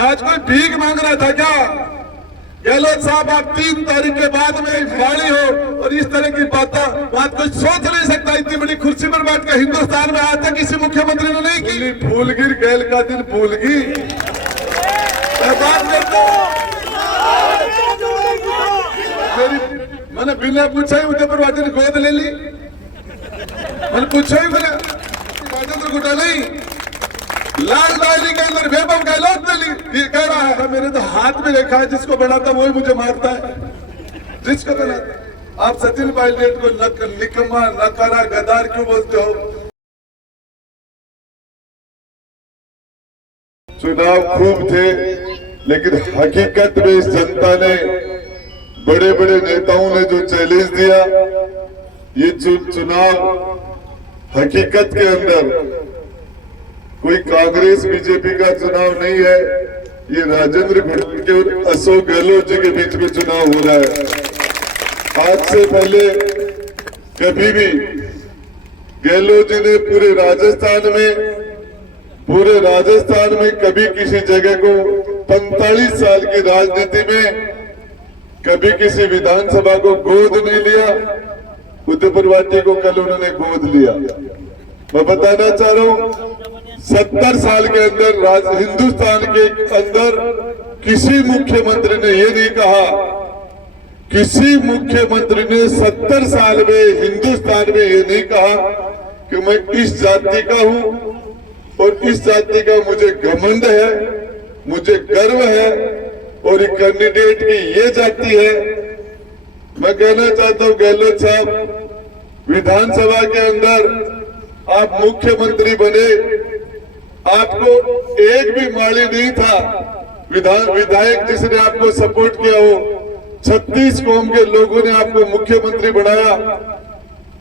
आज कोई भीख मांग रहा था क्या? गहलोत साहब, आप 3 तारीख के बाद में फाड़ी हो और इस तरह की बात कोई सोच नहीं सकता। इतनी बड़ी कुर्सी पर बैठ कर हिंदुस्तान में आज तक किसी मुख्यमंत्री ने नहीं की। भूलगिर गैल का दिन भूलगी। मैंने बिना पूछा ही उदयपुर वाटी ने गोद ले ली। मैंने पूछा ही मैंने राजेंद्र घोटाले लाल डायरी के अंदर वैभव गहलोत ने कह रहा है मेरे तो हाथ में रेखा है, जिसको बनाता वही मुझे मारता है, जिसको बनाता। आप सचिन पायलट को निकम्मा, नकारा, गद्दार क्यों बोलते हो? चुनाव खूब थे, लेकिन हकीकत में इस जनता ने, बड़े बड़े नेताओं ने जो चैलेंज दिया, ये चुनाव हकीकत के अंदर कोई कांग्रेस बीजेपी का चुनाव नहीं है, ये राजेंद्र घोटाले के और अशोक गहलोत जी के बीच में चुनाव हो रहा है। आज से पहले कभी भी गहलोत जी ने पूरे राजस्थान में कभी किसी जगह को 45 साल की राजनीति में कभी किसी विधानसभा को गोद नहीं लिया। उदयपुर वाटी को कल उन्होंने गोद लिया। मैं बताना चाह रहा हूं, 70 साल के अंदर हिंदुस्तान के अंदर किसी मुख्यमंत्री ने ये नहीं कहा, किसी मुख्यमंत्री ने 70 साल में हिंदुस्तान में ये नहीं कहा कि मैं इस जाति का हूं और इस जाति का मुझे घमंड है, मुझे गर्व है और एक कैंडिडेट की ये जाति है। मैं कहना चाहता हूं गहलोत साहब, विधानसभा के अंदर आप मुख्यमंत्री बने, आपको एक भी माली नहीं था विधायक जिसने आपको सपोर्ट किया हो। 36 कौम के लोगों ने आपको मुख्यमंत्री बनाया।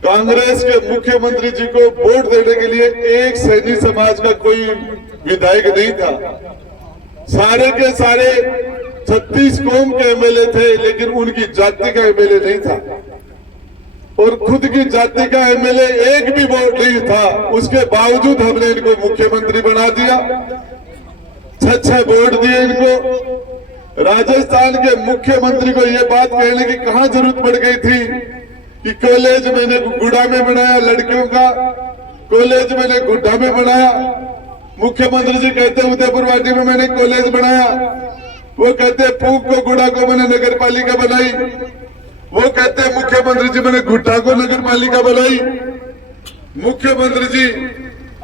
कांग्रेस के मुख्यमंत्री जी को वोट देने के लिए एक सैनी समाज का कोई विधायक नहीं था। सारे के सारे 36 कौम के एमएलए थे, लेकिन उनकी जाति का एमएलए नहीं था और खुद की जाति का एमएलए एक भी वोट नहीं था। उसके बावजूद हमने इनको मुख्यमंत्री बना दिया, 6 वोट दिए इनको। राजस्थान के मुख्यमंत्री को यह बात कहने की कहां जरूरत पड़ गई थी कि कॉलेज मैंने गुड़ा में बनाया, लड़कियों का कॉलेज मैंने गुड्डा में बनाया। मुख्यमंत्री जी कहते उदयपुर वाटी में मैंने कॉलेज बनाया, वो कहते पूक को गुड़ा को मैंने नगर पालिका बनाई, वो कहते हैं मुख्यमंत्री जी मैंने गुड्डा को नगर पालिका बनाई। मुख्यमंत्री जी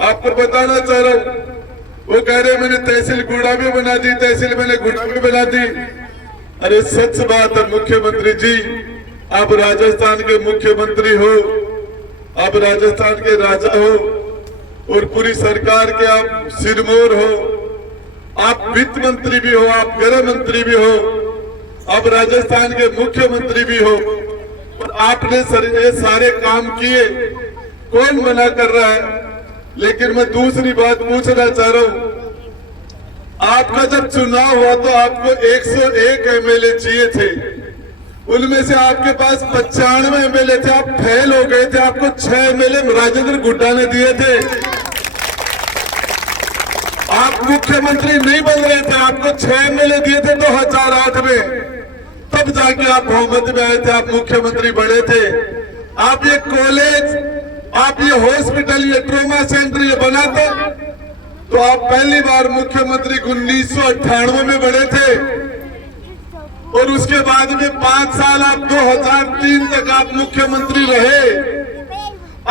आपको बताना चाह रहा हूं, वो कह रहे मैंने तहसील गुड़ा में बना दी, तहसील मैंने गुड्डा में बना दी। अरे सच बात है मुख्यमंत्री जी, आप राजस्थान के मुख्यमंत्री हो, आप राजस्थान के राजा हो और पूरी सरकार के आप सिरमौर हो, आप वित्त मंत्री भी हो, आप गृह मंत्री भी हो, अब राजस्थान के मुख्यमंत्री भी हो और आपने ये सारे काम किए, कौन मना कर रहा है? लेकिन मैं दूसरी बात पूछना चाह रहा हूं, आपका जब चुनाव हुआ तो आपको 101 एमएलए चाहिए थे, उनमें से आपके पास 95 एमएलए थे, आप फेल हो गए थे। आपको 6 एमएलए राजेंद्र घोटा ने दिए थे। आप मुख्यमंत्री नहीं बन रहे थे, आपको 6 एमएलए दिए थे 2008 में, तब जाके आप बहुमत में आए थे, आप मुख्यमंत्री बने थे। आप ये कॉलेज, आप ये हॉस्पिटल, ये ट्रॉमा सेंटर ये बनाते तो आप पहली बार मुख्यमंत्री 1998 में बने थे और उसके बाद में 5 साल आप 2003 तक आप मुख्यमंत्री रहे।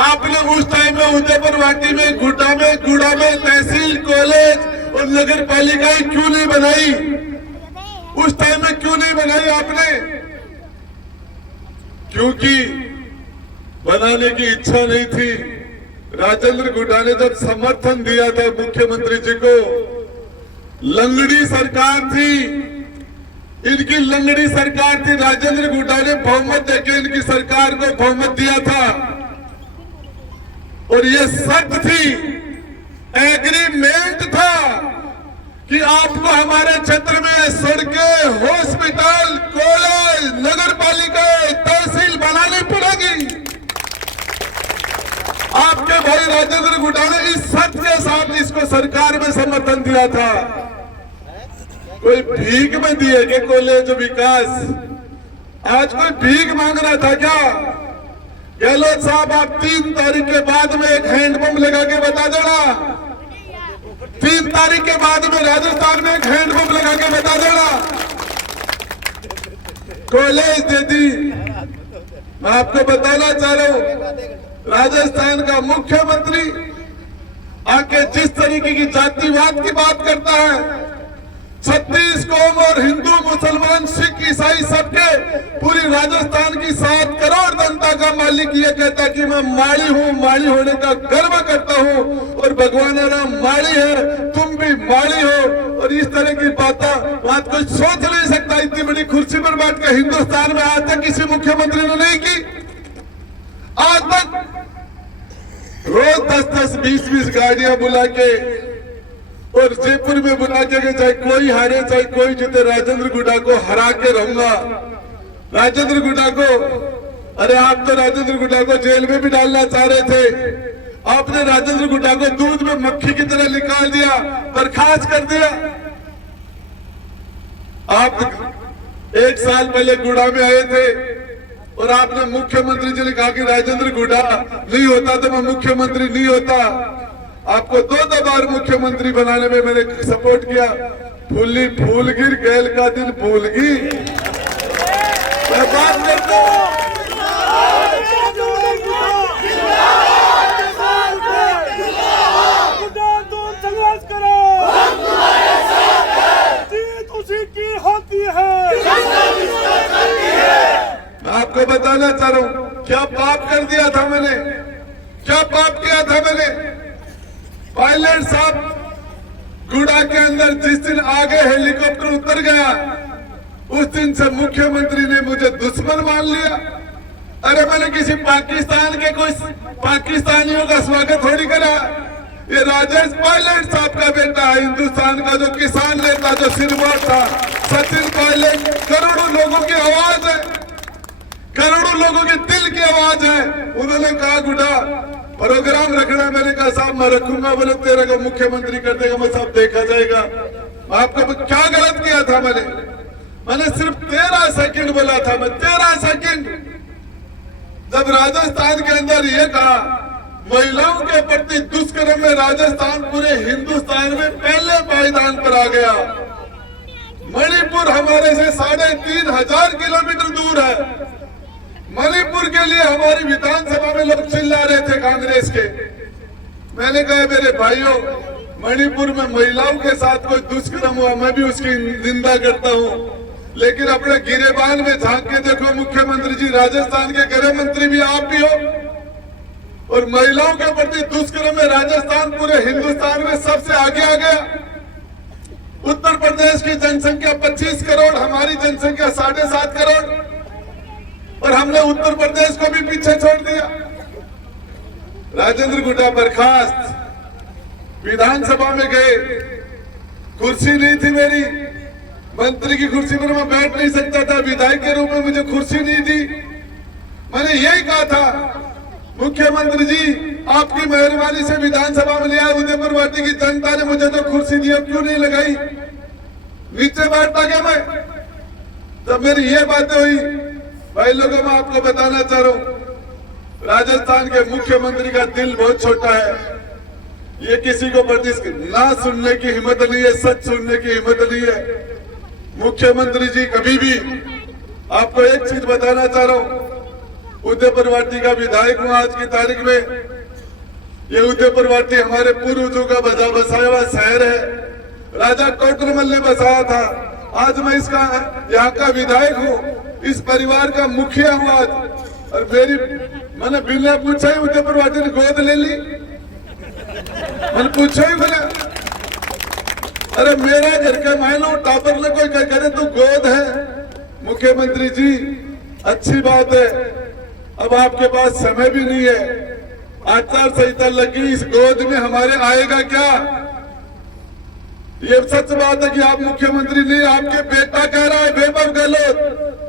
आपने उस टाइम में उदयपुर वाटी में, गुड्डा में तहसील, कॉलेज और नगर पालिका क्यों नहीं बनाई? उस टाइम में क्यों नहीं बनाई आपने? क्योंकि बनाने की इच्छा नहीं थी। राजेंद्र घोटा ने जब समर्थन दिया था मुख्यमंत्री जी को, लंगड़ी सरकार थी, इनकी लंगड़ी सरकार थी। राजेंद्र घोटा ने बहुमत देके इनकी सरकार को बहुमत दिया था और ये शर्त थी, एग्रीमेंट था कि आपको हमारे क्षेत्र में सड़कें, हॉस्पिटल, कॉलेज, नगर पालिका, तहसील बनानी पड़ेगी। आपके भाई राजेंद्र घोटा ने इस शर्त के साथ इसको सरकार में समर्थन दिया था। कोई भीख में दिए के कॉलेज विकास? आज कोई भीख मांग रहा था क्या? गहलोत साहब, आप 3 तारीख के बाद में एक हैंडपंप लगा के बता देना। 3 तारीख के बाद में राजस्थान में एक हैंडपंप लगा के बता देना। कॉलेज दे दी। मैं आपको बताना चाह रहा हूं, राजस्थान का मुख्यमंत्री आके जिस तरीके की जातिवाद की बात करता है, 36 कौम और हिंदू मुसलमान सिख ईसाई सबके पूरी राजस्थान की 7 करोड़ जनता का मालिक ये कहता कि मैं माड़ी हूँ, माड़ी होने का गर्व करता हूँ और भगवान राम माड़ी है, तुम भी माड़ी हो। और इस तरह की बात कोई सोच नहीं सकता। इतनी बड़ी कुर्सी पर बैठ कर हिंदुस्तान में आज तक किसी मुख्यमंत्री ने नहीं की। आज तक रोज 10-10, 20-20 गाड़ियां बुला के और जयपुर में बुला के चाहे कोई हारे चाहे कोई जीते, राजेंद्र गुड्डा को हरा के रहूंगा। राजेंद्र गुड्डा को, अरे आप तो राजेंद्र गुड्डा को जेल में भी डालना चाह रहे थे। आपने राजेंद्र गुड्डा को दूध में मक्खी की तरह निकाल दिया, बर्खास्त कर दिया। आप 1 साल पहले गुड्डा में आए थे और आपने मुख्यमंत्री जी ने कहा कि राजेंद्र गुड्डा नहीं होता तो मैं मुख्यमंत्री नहीं होता। आपको 2 बार मुख्यमंत्री बनाने में मैंने सपोर्ट किया। फूली फूल गिर गैल का दिल भूल गई। मैं बात करता हूं, मैं आपको बताना चाह रहा हूं क्या पाप कर दिया था मैंने, क्या पाप किया था मैंने। पायलट साहब गुड़ा के अंदर जिस दिन आगे हेलीकॉप्टर उतर गया, उस दिन से मुख्यमंत्री ने मुझे दुश्मन मान लिया। अरे मैंने किसी पाकिस्तान के कोई पाकिस्तानियों का स्वागत थोड़ी करा। ये राजेश पायलट साहब का बेटा है, हिंदुस्तान का जो किसान नेता, जो सिरमौर था, सचिन पायलट। करोड़ों लोगों की आवाज है, करोड़ों लोगों के दिल की आवाज है। उन्होंने कहा गुड्डा प्रोग्राम रखना, मैंने कहा साहब मैं रखूंगा। बोले तेरे को मुख्यमंत्री कर देगा। मैं साहब देखा जाएगा। आपको क्या गलत किया था मैंने सिर्फ 13 सेकंड बोला था। मैं 13 सेकंड, जब राजस्थान के अंदर ये कहा महिलाओं के प्रति दुष्कर्म में राजस्थान पूरे हिंदुस्तान में पहले पायदान पर आ गया। मणिपुर हमारे से 3500 किलोमीटर दूर है। मणिपुर के लिए हमारी विधानसभा में लोग चिल्ला रहे थे कांग्रेस के। मैंने कहा मेरे भाइयों, मणिपुर में महिलाओं के साथ कोई दुष्कर्म हुआ, मैं भी उसकी निंदा करता हूं, लेकिन अपने गिरेबान में झांक के देखो मुख्यमंत्री जी, राजस्थान के गृह मंत्री भी आप भी हो, और महिलाओं के प्रति दुष्कर्म में राजस्थान पूरे हिंदुस्तान में सबसे आगे आ गया। उत्तर प्रदेश की जनसंख्या 25 करोड़, हमारी जनसंख्या 7.5 करोड़, और हमने उत्तर प्रदेश को भी पीछे छोड़ दिया। राजेंद्र गुड्डा बर्खास्त, विधानसभा में गए, कुर्सी नहीं थी मेरी, मंत्री की कुर्सी पर मैं बैठ नहीं सकता था, विधायक के रूप में मुझे कुर्सी नहीं दी। मैंने यही कहा था मुख्यमंत्री जी आपकी मेहरबानी से विधानसभा में लिया, उदयपुर वाटी की जनता ने मुझे तो कुर्सी दी, क्यों नहीं लगाई, नीचे बैठता क्या मैं। जब मेरी ये बातें हुई, भाई लोगों मैं आपको बताना चाह रहा हूं, राजस्थान के मुख्यमंत्री का दिल बहुत छोटा है। ये किसी को ना सुनने की हिम्मत नहीं है, सच सुनने की हिम्मत नहीं है। मुख्यमंत्री जी कभी भी, आपको एक चीज बताना चाह रहा हूं, उदयपुर वाटी का विधायक हूं आज की तारीख में। ये उदयपुर वाटी हमारे पूर्वजों का बसाया हुआ शहर है, राजा कोटरमल ने बसाया था। आज मैं इसका यहाँ का विधायक हूँ, इस परिवार का मुखिया हूँ आज। और मैंने बिना पूछा ही उदयपुर वाटी ने गोद ले ली। मैंने पूछा ही बोला, अरे मेरा घर का मायनो टापर ने कोई करे तो गोद है। मुख्यमंत्री जी अच्छी बात है, अब आपके पास समय भी नहीं है, आचार संहिता लगी, इस गोद में हमारे आएगा क्या। ये सच बात है कि आप मुख्यमंत्री नहीं, आपके बेटा कह रहा है वैभव गहलोत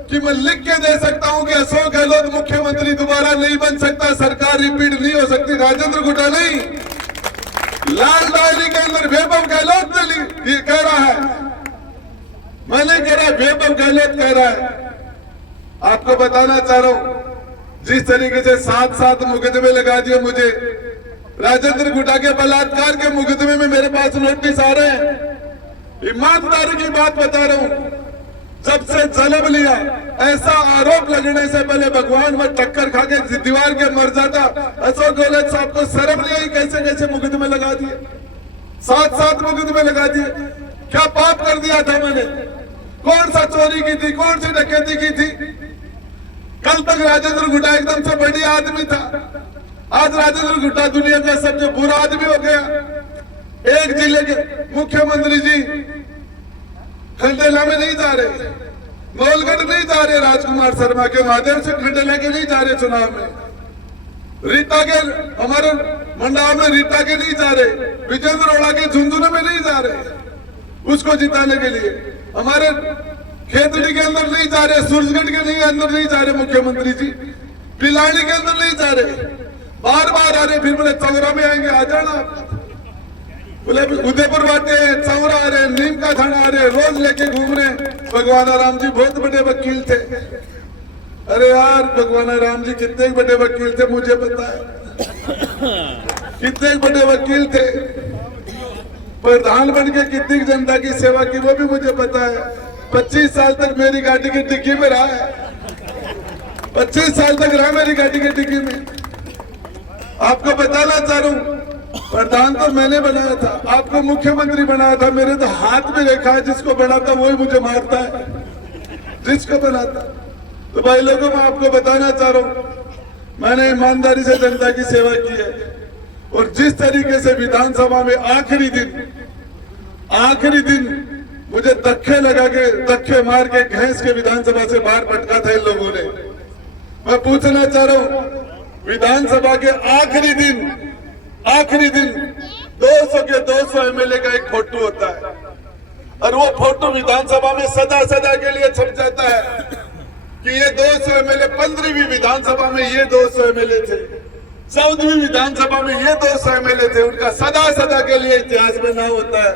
कि मैं लिख के दे सकता हूं कि अशोक गहलोत मुख्यमंत्री दोबारा नहीं बन सकता, सरकार रिपीट नहीं हो सकती। राजेंद्र गुड्डा नहीं, लाल डायरी के अंदर वैभव गहलोत ने ये कह रहा है। बेबब गलत कह रहा है। आपको बताना चाह रहा हूं, जिस तरीके से 7 मुकदमे लगा दिए मुझे, राजेंद्र गुड्डा के बलात्कार के मुकदमे में मेरे पास नोटिस आ रहे हैं। ईमानदारी की बात बता रहा हूं, जब से जन्म लिया ऐसा आरोप लगने से पहले भगवान में टक्कर खा के दीवार के मर जाता। अशोक गहलोत साहब को शर्म नहीं आई? कैसे कैसे मुकदमे लगा दिए, 7 मुकदमे लगा दिए। क्या पाप कर दिया था मैंने? कौन सा चोरी की थी, कौन सी डकैती की थी? कल तक राजेंद्र गुड्डा एकदम से बड़ी आदमी था, आज राजेंद्र गुड्डा दुनिया का सबसे बुरा आदमी हो गया। एक जिले के मुख्यमंत्री जी खंडेला में नहीं जा रहे, मौलगढ़ नहीं जा रहे, राजकुमार शर्मा के माध्यम से खंडेला के नहीं जा रहे चुनाव में, रीता के हमारे मंडाव में रीता के नहीं जा रहे, विजेंद्र ओड़ा के झुंझुनू में नहीं जा रहे उसको जिताने के लिए, हमारे खेतड़ी के अंदर नहीं जा रहे, सूरजगढ़ के नहीं अंदर नहीं जा रहे मुख्यमंत्री जी, पिलानी के अंदर नहीं जा रहे, बार बार आ रहे। फिर बोले चौरा में आएंगे, आ जाना। बोले उदयपुर बाटे चौरा आ रहे, नीम का थाना आ रहे, रोज लेके घूम रहे। भगवान राम जी बहुत बड़े वकील थे। अरे यार, भगवान राम जी कितने बड़े वकील थे मुझे पता है, कितने बड़े वकील थे। प्रधान बन के कितनी जनता की सेवा की वो भी मुझे पता है। 25 साल तक मेरी गाड़ी की डिक्की में रहा है, 25 साल तक रहा मेरी गाड़ी की डिक्की में। आपको बताना चाह रहा हूं, प्रधान तो मैंने बनाया था, आपको मुख्यमंत्री बनाया था। मेरे तो हाथ में रेखा है, जिसको बनाता वही मुझे मारता है, जिसको बनाता। तो भाई लोगों, मैं आपको बताना चाह रहा हूं, मैंने ईमानदारी से जनता की सेवा की है। और जिस तरीके से विधानसभा में आखिरी दिन मुझे धक्के लगा के, धक्के मार के भैंस के विधानसभा से बाहर पटका था इन लोगों ने। मैं पूछना चाह रहा हूं, विधानसभा के आखिरी दिन 200 के 200 एमएलए का एक फोटो होता है, और वो फोटो विधानसभा में सदा के लिए छप जाता है कि ये 200 एमएलए 15वीं विधानसभा में ये 200 एमएलए थे, 14वीं विधानसभा में ये 200 एमएलए थे। उनका सदा के लिए इतिहास में नाम होता है।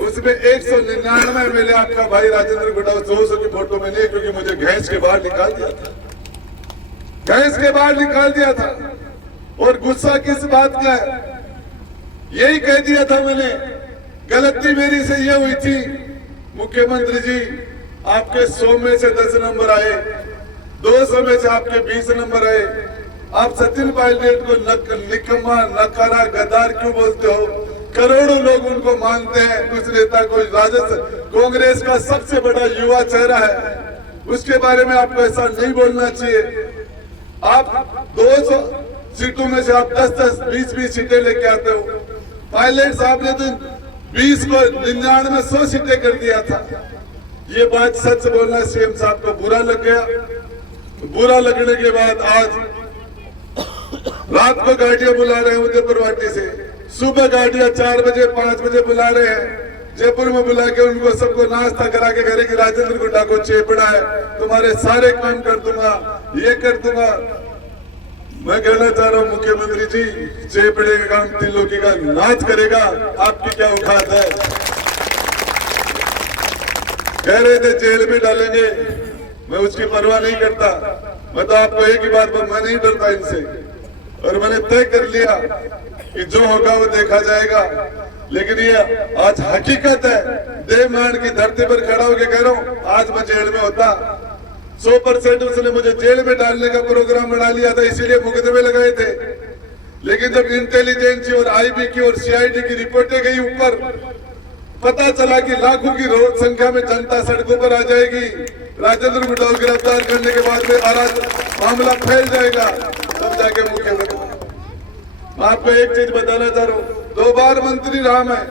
उसमें 199 एमएलए आपका भाई राजेंद्र गुड्डा 200 की फोटो में नहीं, क्योंकि मुझे भैंस के बाहर निकाल दिया था, भैंस के बाहर निकाल दिया था। और गुस्सा किस बात का है? यही कह दिया था मैंने, गलती मेरी से ये हुई थी, मुख्यमंत्री जी आपके 100 में से 10 नंबर आए, 200 में से आपके 20 नंबर आए। आप सचिन पायलट को निकम्मा, नकारा, गद्दार क्यों बोलते हो? करोड़ों लोग उनको मानते हैं। उस नेता को कांग्रेस का सबसे बड़ा युवा चेहरा है, उसके बारे में आपको ऐसा नहीं बोलना चाहिए। आप 200 सीटों में से आप 10-10, 20-20 सीटें लेके आते हो। पायलट साहब ने तो 20 को 99 में 100 सीटें कर दिया था। ये बात सच बोलना, सीएम साहब को बुरा लग गया। बुरा लगने के बाद आज रात को गाड़ियां बुला रहे हैं उदयपुर वाटी से, सुबह गाड़ियां 4 बजे 5 बजे बुला रहे हैं जयपुर में, बुला के उनको सबको नाश्ता करा के कह रहे कि राजेंद्र गुड्डा को चेपड़ा है, तुम्हारे सारे काम कर दूंगा, ये कर दूंगा। मैं कहना चाह रहा हूँ मुख्यमंत्री जी, चेपड़े का काम त्रिलोकी का नाच करेगा, आपकी क्या औकात है? कह रहे थे जेल में डालेंगे, मैं उसकी परवाह नहीं करता। मैं तो आपको एक ही बात, मैं नहीं डरता इनसे, और मैंने तय कर लिया कि जो होगा वो देखा जाएगा। लेकिन ये आज हकीकत है, देव मान की धरती पर खड़ा होकर कह रहा हूँ, आज मैं जेल में होता 100% उसने मुझे जेल में डालने का प्रोग्राम बना लिया था, इसीलिए मुकदमे लगाए थे। लेकिन जब इंटेलिजेंस और आईबी की और सीआईडी की रिपोर्टें गई ऊपर, पता चला कि लाखों की संख्या में जनता सड़कों पर आ जाएगी, राजेंद्र गुड्डा को गिरफ्तार करने के बाद में मामला फैल जाएगा, तब जाके मुख्यमंत्री। मैं आपको एक चीज बताना चाह रहा हूँ, 2 बार मंत्री रहा मैं,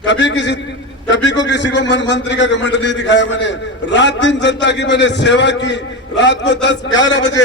कभी को किसी को मंत्री का घमंड नहीं दिखाया मैंने। रात दिन जनता की मैंने सेवा की। रात को 10-11 बजे